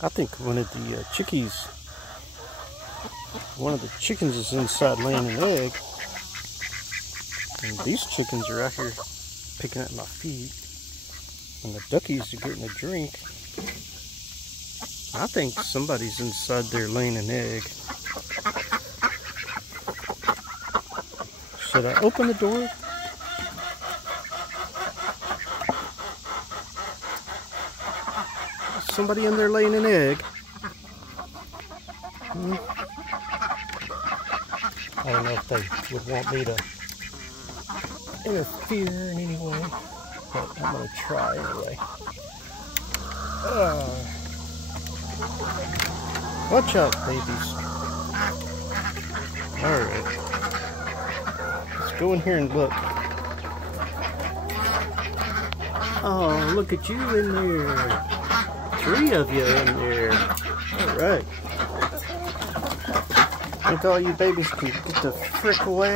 I think one of the chickens is inside laying an egg. And these chickens are out here picking at my feet. And the duckies are getting a drink. I think somebody's inside there laying an egg. Should I open the door? Somebody in there laying an egg. I don't know if they would want me to interfere in any way, but I'm going to try anyway. Watch out, babies. Alright. Let's go in here and look. Oh, look at you in there. 3 of you in there. Alright. I think all you babies can get the frick away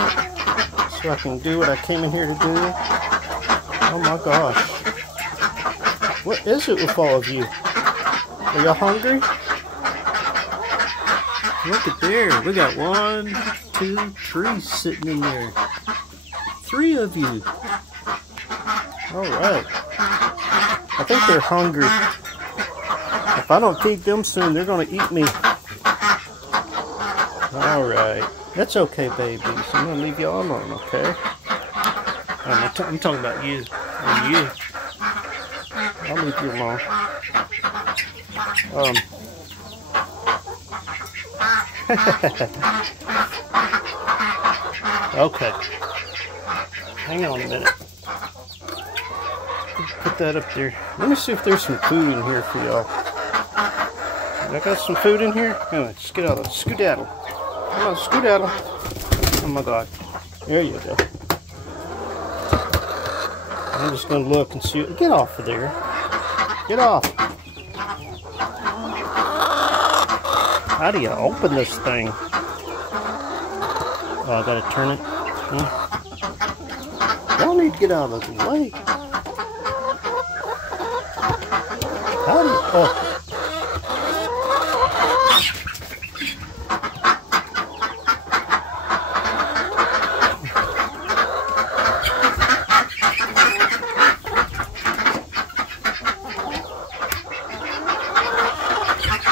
so I can do what I came in here to do. Oh my gosh. What is it with all of you? Are y'all hungry? Look at there. We got 1, 2, 3 sitting in there. 3 of you. Alright. I think they're hungry. If I don't feed them soon, they're going to eat me. Alright. That's okay, babies. I'm going to leave y'all alone, okay? I'm talking about you. And you. I'll leave you alone. Okay. Hang on a minute. Put that up there. Let me see if there's some food in here for y'all. I got some food in here? Come on, skedaddle. Skedaddle. Come on, skedaddle. Oh my god. There you go. I'm just going to look and see. Get off of there. Get off. How do you open this thing? Oh, I gotta turn it. Y'all need to get out of the way. How do you... Oh.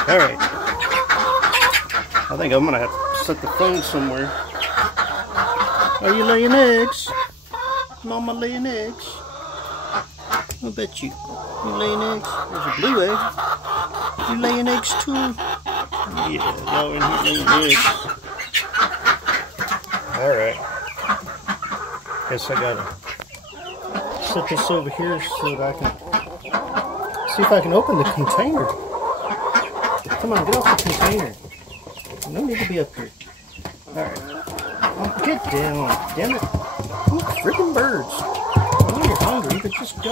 Alright. I think I'm gonna have to set the phone somewhere. Are you laying eggs? Mama laying eggs? I bet you. You laying eggs? There's a blue egg. You laying eggs too? Yeah, y'all in here laying eggs. Alright. Guess I gotta set this over here so that I can see if I can open the container. Come on, get off the container. No need to be up here. Alright. Oh, get down. Damn it. Oh, freaking birds. I know you're hungry, but just go.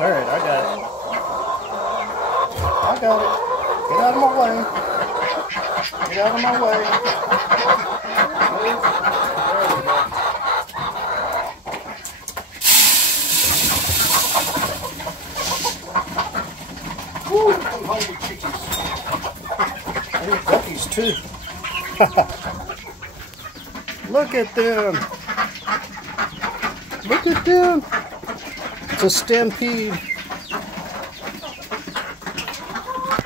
Alright, I got it. I got it. Get out of my way. Get out of my way. Move. There we go. Woo, I'm hungry chickens. I need duckies too. Look at them. Look at them. It's a stampede.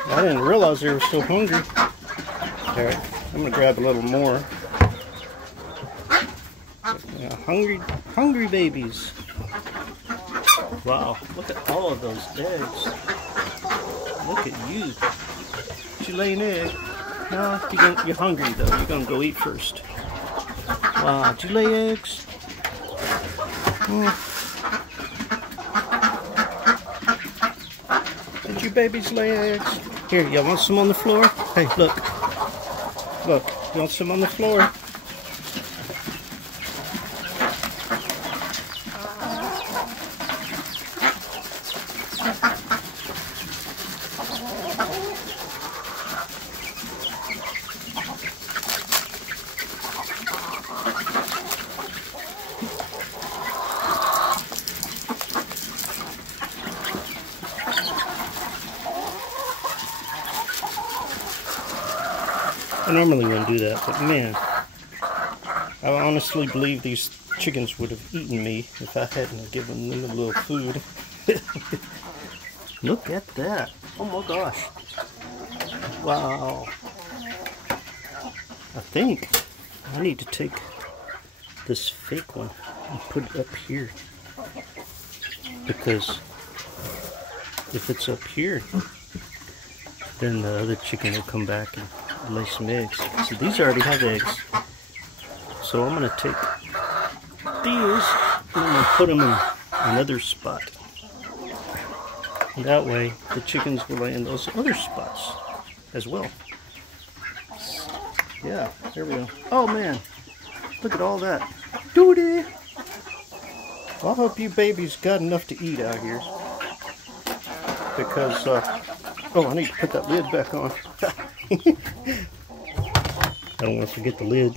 I didn't realize they were so hungry. Alright, I'm gonna grab a little more. Yeah, hungry babies. Wow, look at all of those eggs. Look at you. Did you lay an egg? No, you're hungry though. You're gonna go eat first. Wow, did you lay eggs? Did you babies lay eggs? Here, y'all want some on the floor? Hey, look. Look, you want some on the floor? normally wouldn't do that, but man, I honestly believe these chickens would have eaten me if I hadn't given them a little food. Look at that. Oh my gosh. Wow. I think I need to take this fake one and put it up here. Because if it's up here, then the other chicken will come back and lay some eggs. So these already have eggs. So I'm going to take these and I'm going to put them in another spot. And that way the chickens will lay in those other spots as well. Yeah, there we go. Oh man, look at all that. Doody! Well, I hope you babies got enough to eat out here. Because, oh, I need to put that lid back on. I don't want to forget the lid.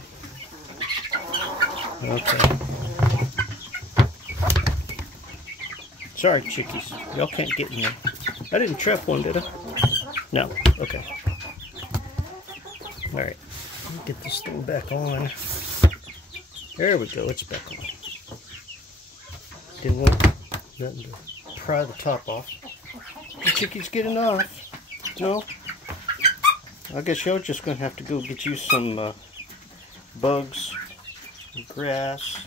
Okay. Sorry, chickies. Y'all can't get in there. I didn't trap one, did I? No. Okay. Alright. Get this thing back on. There we go. It's back on. Didn't want nothing to pry the top off. The chickies get enough. No? I guess y'all just going to have to go get you some bugs, some grass.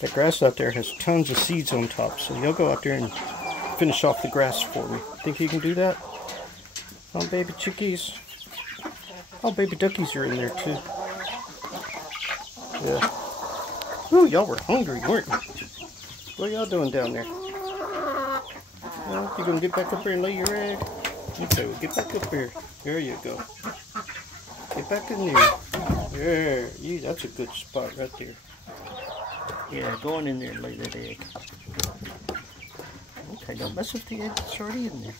That grass out there has tons of seeds on top, so y'all go out there and finish off the grass for me. Think you can do that? Oh, baby chickies. Oh, baby duckies are in there too. Yeah. Ooh, y'all were hungry, weren't you? What are y'all doing down there? Well, you gonna get back up here and lay your egg? Okay, well, get back up here. There you go. Get back in there. There. Yeah, that's a good spot right there. Yeah, go on in there and lay that egg. Okay, don't mess with the egg that's already in there.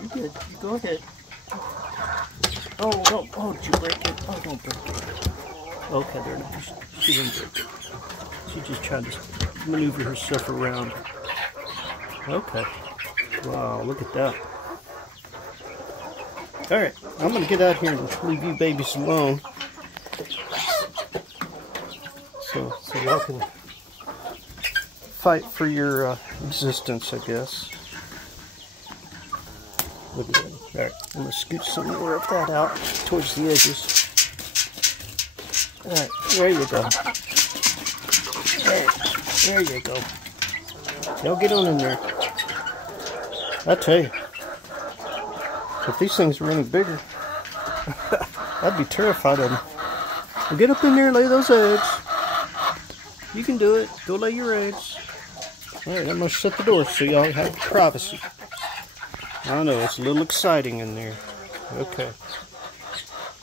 You're good. You go ahead. Oh, don't. Oh, did you break it? Oh, don't break it. Okay, there. She didn't break it. She just tried to maneuver herself around. Okay. Wow, look at that. Alright, I'm going to get out here and leave you babies alone. So y'all can fight for your existence, I guess. Look at that. Alright, I'm going to scoot some more of that out towards the edges. Alright, there you go. There you go. Y'all get on in there. I tell you, if these things were any bigger, I'd be terrified of them. Well, get up in there and lay those eggs. You can do it. Go lay your eggs. Alright, I'm going to shut the door so y'all have privacy. I know, it's a little exciting in there. Okay.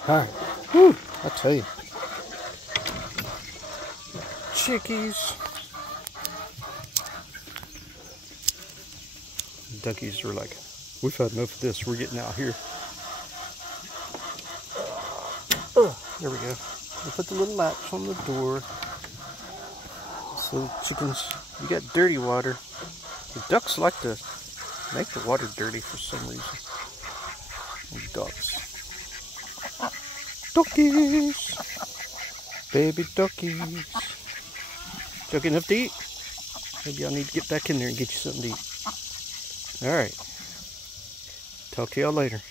Alright. Whew, I tell you. Chickies. Duckies are like, we've had enough of this. We're getting out here. Oh, there we go. We put the little latch on the door. So chickens, you got dirty water. The ducks like to make the water dirty for some reason. And ducks. Duckies. Baby duckies. Y'all get enough to eat? Maybe I need to get back in there and get you something to eat. Alright. Talk to y'all later.